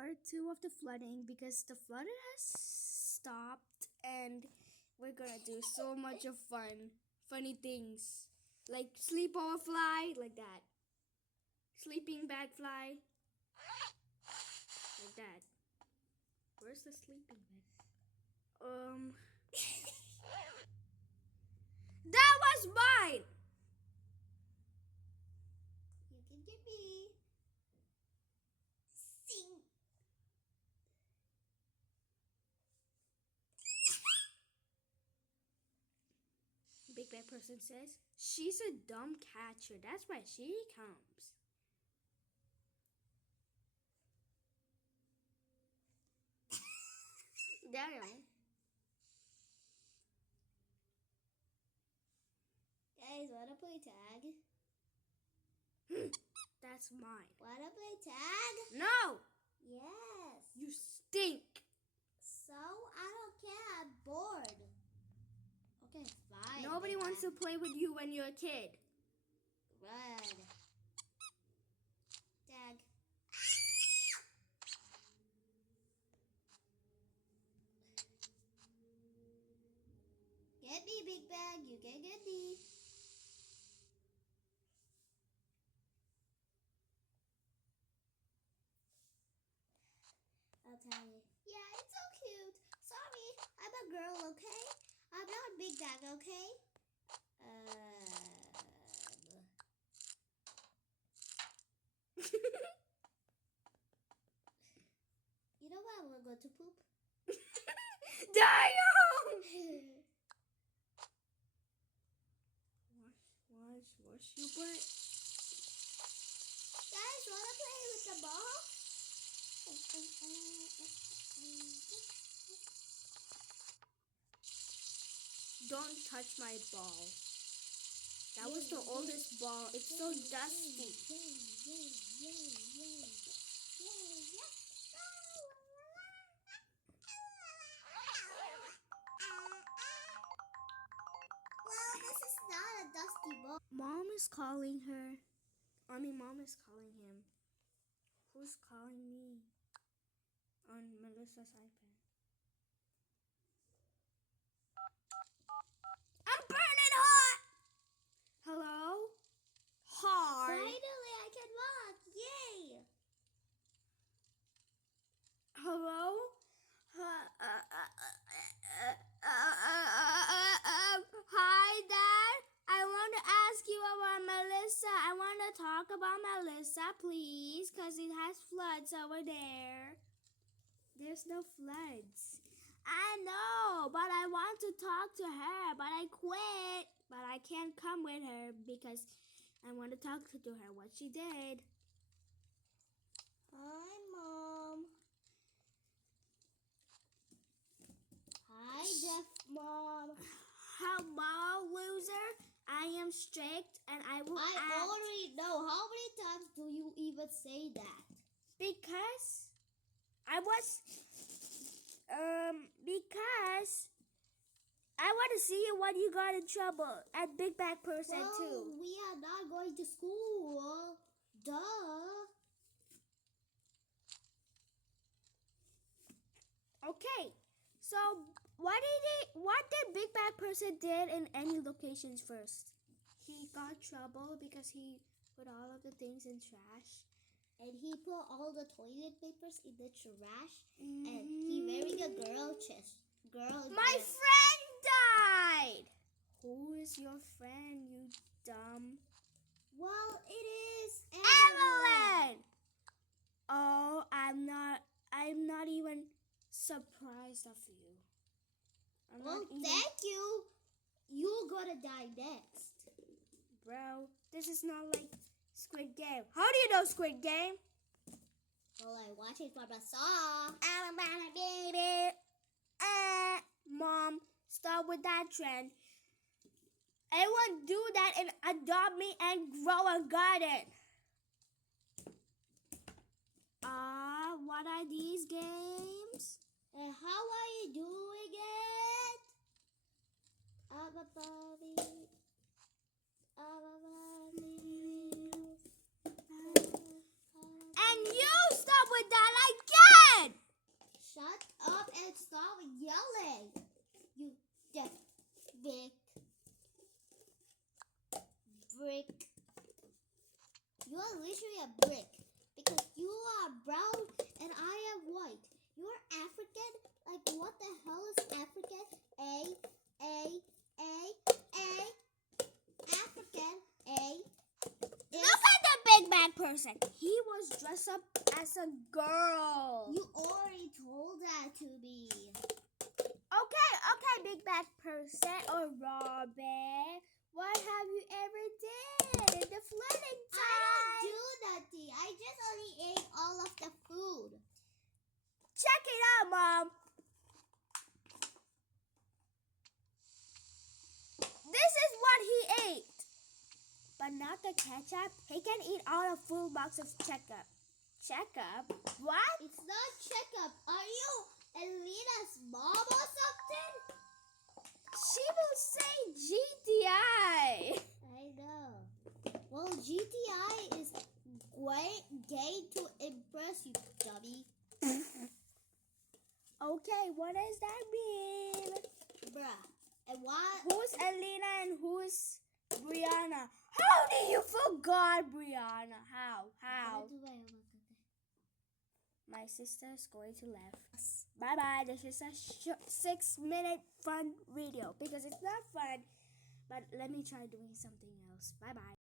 part 2 of the flooding because the flooding has stopped and we're gonna do so much of funny things. Like sleepover fly, like that. Sleeping bag fly, like that. Where's the sleeping bag? That was mine! You can give me. Sing. Big bad person says, she's a dumb catcher. That's why she comes. Damn. Guys, wanna play tag? That's mine. Wanna play tag? No! Yes. You stink. So, I don't care. I'm bored. Okay, fine. Nobody wants to play with you when you're a kid. Run. Tag. Get me, Big Bag. You can get me. I'll tell you. Yeah, it's so cute. Sorry, I'm a girl, okay? I'm not Big Bag, okay? You know what? I'm gonna go to poop. Damn! Wash your butt. Guys, wanna play with the ball? Don't touch my ball. That was the oldest ball. It's so dusty. Well, this is not a dusty ball. Mom is calling her. Mom is calling him. Who's calling me? On Melissa's iPad. I'm burning hot! Hello? Hard. Finally, I can walk. Yay! Hello? Hi, Dad. I want to ask you about Melissa. I want to talk about Melissa, please, because it has floods over there. There's no floods. I know, but I want to talk to her, but I quit. But I can't come with her because I want to talk to her what she did. Hi, Mom. Hi, deaf Mom. Hello, loser. I am strict and I will act. I already know. How many times do you even say that? Because because I want to see when you got in trouble at Big Bag Person Well, too. we are not going to school. Duh. Okay, so what did Big Bag Person did in any locations first? He got trouble because he put all of the things in trash. And he put all the toilet papers in the trash. And he wearing a girl dress. My friend died! Who is your friend, you dumb? Well, it is Evelyn! Oh, I'm not even surprised of you. Thank you. You're gonna die next. Bro, this is not like Squid Game. How do you know Squid Game? Well, I watch it from a song. Alabama baby. Mom, stop with that trend. Everyone do that and adopt me and grow a garden. What are these games? And how are you doing it? I'm a Bobby. And you stop with that again! brown and I am white. You're African? Like, what the hell is African? African. Look at the big bad person. He was dressed up as a girl. You already told that to me. Okay, big bad person or Robin. What have you ever did in the flooding time? I don't do nothing. I just only ate all of the food. Check it out, Mom. This is what he ate. But not the ketchup. He can eat all a full box of ketchup. Checkup? What? It's not checkup. Are you Elena's mom or something? She will say GTI. I know. Well, GTI is gay to impress you, dummy. Okay, what does that mean? Bruh. And what? Who's Elena and who's Brianna? How do you forgot Brianna? How? My sister's going to laugh. Bye-bye. This is a 6-minute fun video because it's not fun. But let me try doing something else. Bye-bye.